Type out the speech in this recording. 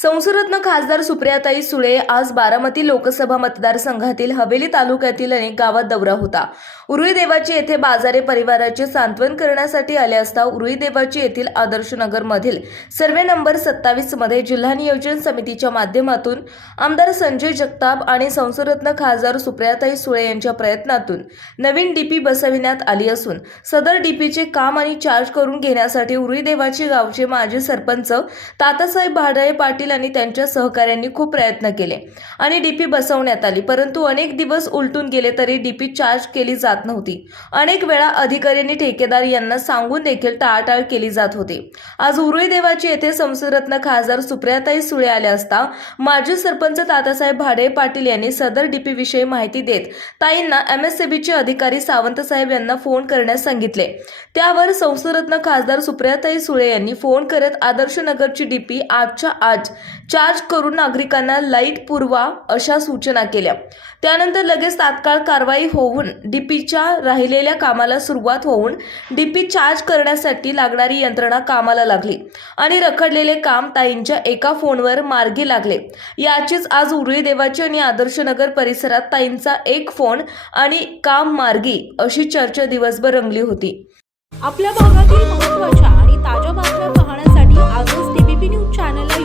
संसदरत्न खासदार सुप्रियाताई सुळे आज बारामती लोकसभा मतदारसंघातील हवेली तालुक्यातील अनेक गावात दौरा होता. उरुई देवाची येथे बाजारे परिवाराचे सांत्वन करण्यासाठी आले असता उरुई देवाची येथील आदर्श सर्वे नंबर सत्तावीसमध्ये जिल्हा नियोजन समितीच्या माध्यमातून आमदार संजय जगताप आणि संसदरत्न खासदार सुप्रियाताई सुळे यांच्या प्रयत्नातून नवीन डीपी बसविण्यात आली असून सदर डीपीचे काम आणि चार्ज करून घेण्यासाठी उरुई देवाची गावचे माजी सरपंच तातासाहेब भाडळे पाटील आणि त्यांच्या सहकाऱ्यांनी खूप प्रयत्न केले. आणि डीपी बसवण्यात आली. परंतु अनेक दिवस उलटून गेले तरी डीपी चार्ज केली जात नव्हती. अनेक वेळा अधिकाऱ्यांनी ठेकेदार यांना सांगून देखील टाळाटाळ केली जात होती. आज उरुळी देवाची येथे संसदरत्न खासदार सुप्रियाताई सुळे आल्या असता माजी सरपंच तातासाहेब भाडे पाटील यांनी सदर डीपी विषयी माहिती देत ताईंना एमएससीबीचे अधिकारी सावंत साहेब यांना फोन करण्यास सांगितले. त्यावर संसदरत्न खासदार सुप्रियाताई सुळे यांनी फोन करत आदर्श नगरची डीपी आजच्या आज चार्ज करून नागरिकांना लाइट पुरवा अशा सूचना केल्या. त्यानंतर लगेच तात्काळ कारवाई होऊन डीपीच्या राहिलेल्या कामाला सुरुवात होऊन डीपी चार्ज करण्यासाठी लागणारी यंत्रणा कामाला लागली आणि रखडलेले काम ताईंच्या एका फोनवर मार्गी लागले. याचीच आज उरळी देवाची आणि आदर्शनगर परिसरात ताईंचा एक फोन आणि काम मार्गी अशी चर्चा दिवसभर रंगली होती. आपल्या भागातील महत्त्वाच्या आणि ताज्या बातम्या पाहण्यासाठी आजच टीबीपी न्यूज चॅनलला